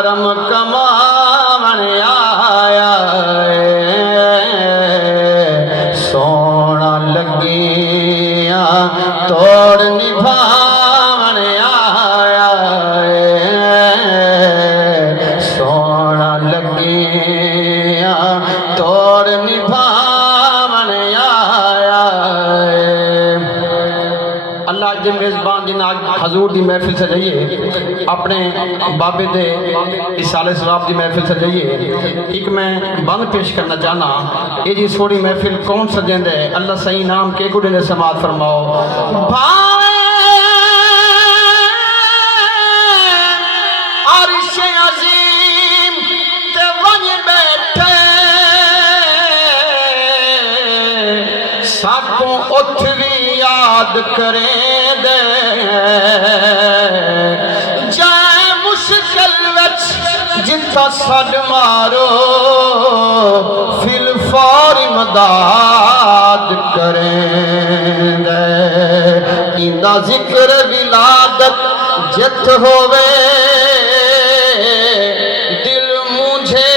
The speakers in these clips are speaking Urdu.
کرم کماون آیا سونا لگیا توڑ نبھاون آیا سونا لگیا توڑ نبھاون آیا اللہ دے میزبان جن حضور دی محفل سے جائیے اپنے بابے دے اسالے ثواب دی محفل سے جائیے ایک میں بند پیش کرنا چاہنا یہ جی سوڑی محفل کون سجین دے اللہ صحیح نام کے کو دینے سماعت فرماؤ عرش عظیم تے ونج بیٹھے ساکوں اتھوی یاد کریں دے جائے مشکل وچ جتا سڈ مارو فی الفور مداد کریں دے ایندا ذکر ولادت جت ہوئے دل مجھے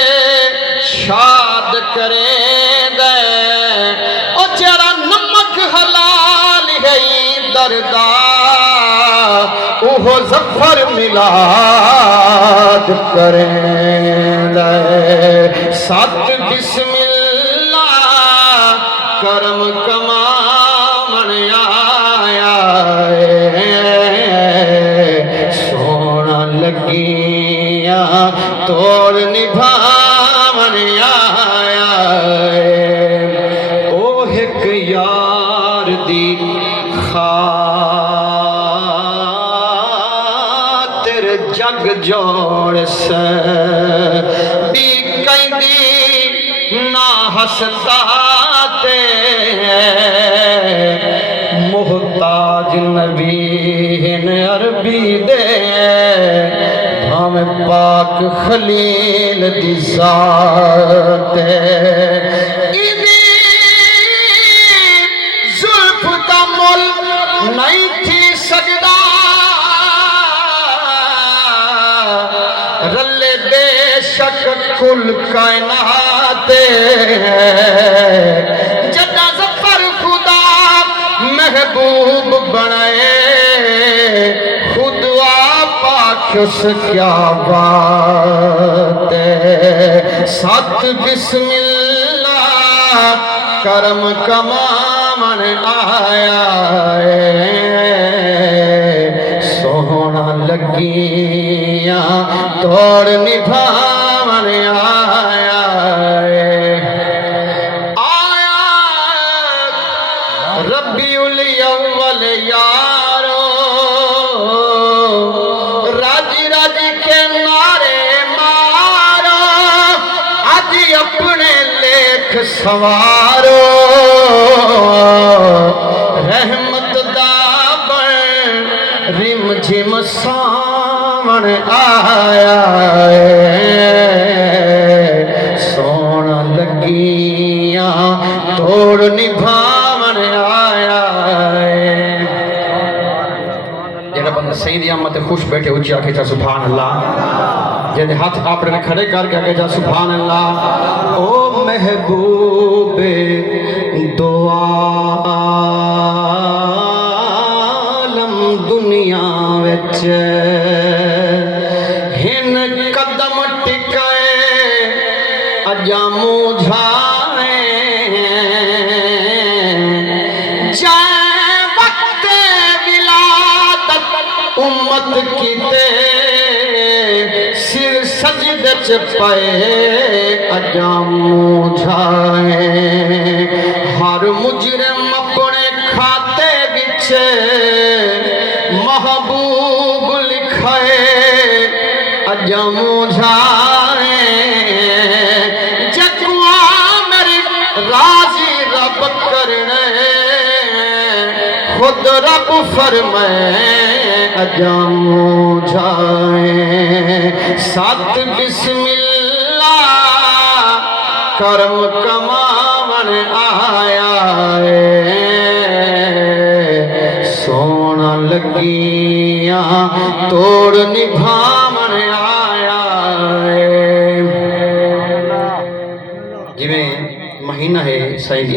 شاد کریں دے او جڑا نمک حلال ہے دردار اوہ ظفر ملاد کریں دے سات بسم اللہ کرم کماون آیا سونا لگیا توڑ نبھاون آیا او ایک یار دی خاطر جگ جوڑ سے بھی کہیں دی نہ ہستا تے محتاج نبی عربی دے ہم پاک خلیل دی ذات زلف دا مل نہیں تھی سجدہ رلے بے شک کل کائنات جدا ظفر خدا محبوب بنائے خود آپ اس کیا بات ہے سات بسم اللہ کرم کماون آیا سونا لگیا توڑ نبھاون آیا ربیع الاول یارو راجی راجی کے نعرے مارو آج اپنے لیکھ سوارو رحمت دا بن رم جھم ساون آیا سونا لگیا توڑ نبھاون آیا جڑا بندہ سید احمد خوش بیٹھے اچھی آکے جا سبحان اللہ جیسے ہاتھ اپنے کھڑے کر کے آگے جا سبحان اللہ او محبوب دو عالم دنیا وچ ہن قدم ٹکائے اجا موجھائے جائے وقت ولادت امت کیتے سر سجدے چپائے اجا موجھائے ہر مجرم اپنے کھاتے بچے محبوب لکھائے اجا موجھائے جگوا میری راضی رب کرنے خود رب فرمائے اجا موجھائے سات بسم اللہ کرم کماون آیا سونا لگیا توڑ نبھاون آیا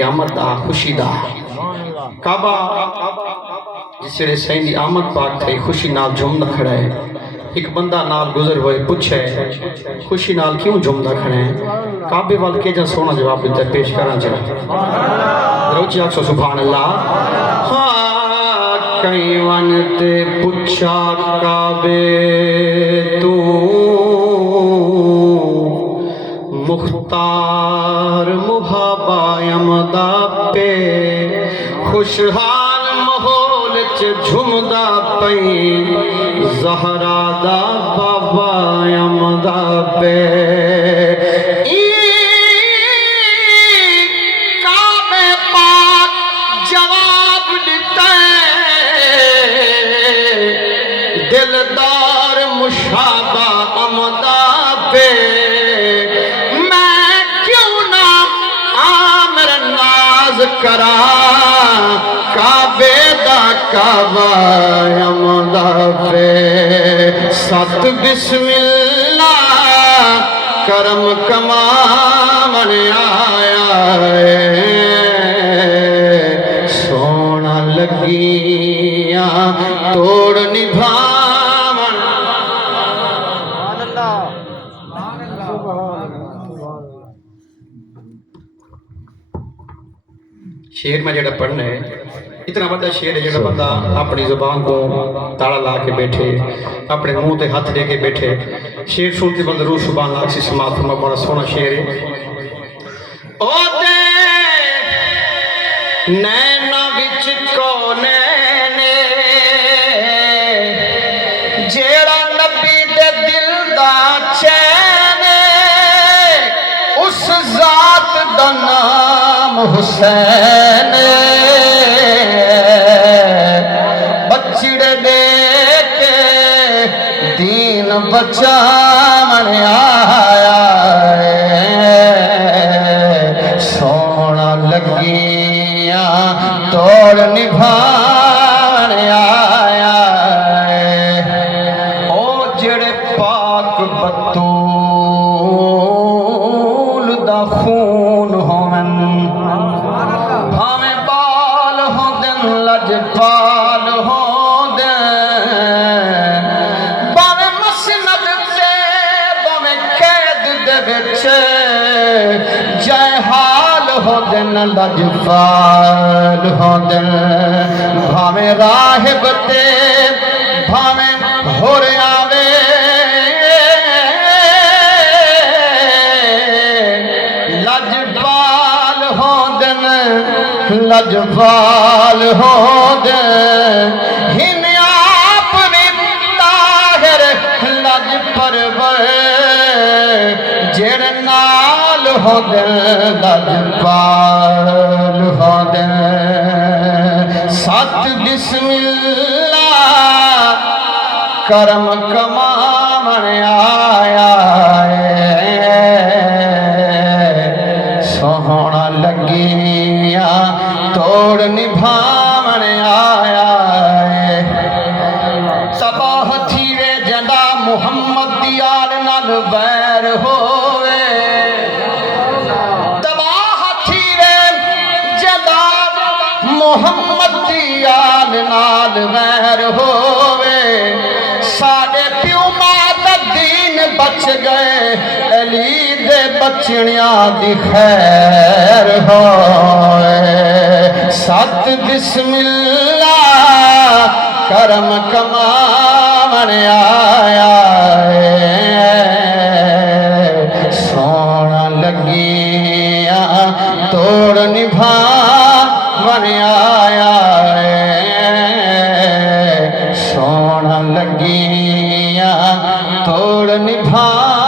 قیامت دا خوشی دا کعبہ جس ویلے سائیں دی آمد پاک تھئی خوشی نال جھومدا کھڑا ہے ایک بندہ نال گزر ہوئے پوچھے خوشی نال کیوں جھومدا کھڑا ہے کعبے وال کے جا سونا جواب دیتا ہے پیش کراں چاہ روچی آکسو سبحان اللہ ہاں کئی ون تے پوچھا کعبے تو مختار محابا یمدا پہ خوشحال ماحول چ جھمدا پئی زہرا دا بابا یمدا پہ کعبے پاک جواب دیتا دلدار مشابہ امدا پہ کرا کعبے دا کعبہ یمدا پہ ست بسم اللہ کرم کماون آیا سونا لگیاں توڑ نبھاون شیر میں جڑا پڑھنا ہے اتنا بڑا شیر ہے جڑا بندہ اپنی زبان کو تاڑا لا کے بیٹھے اپنے منہ تے ہاتھ لے کے بیٹھے شیر سنتے بندہ روح سبحان اللہ سے سماعت فرما بڑا سونا شیر ہے او دے نینا وچ کونے نے جیڑا نبی دے دل دا چین اس ذات دا نام حسین بچڑے دے کے دین بچاون آیا سونا لگیاں توڑ نبھاون آیا او جڑے پاک بطول دا خون ہومن بھاویں بال ہو دن لجپال ہو دن بھاویں مسند تے بھاویں قید دے وچ جائے حال ہو دن لجپال ہو دن بھاویں راہب تے بھاویں ہور آوے لجپال ہو دے ہن اپنی طاہر لج پرور جڑ نال ہو دے لجپال ہو دے ست بسم اللہ کرم کماون آیا سوہنا لگیاں توڑ نبھاون آیا تباہ تھیوے جدا محمد دی آل نال ویر ہوئے تباہ تھیوے جدا محمد دی آل نال ویر ہوئے ساڑے پیو ماں دین بچ گئے علی دے بچنیاں دی خیر ہوئے ست بسم اللہ کرم کماون آیا سونا لگیاں توڑ نبھاون آیا سونا لگیاں توڑ نبھاون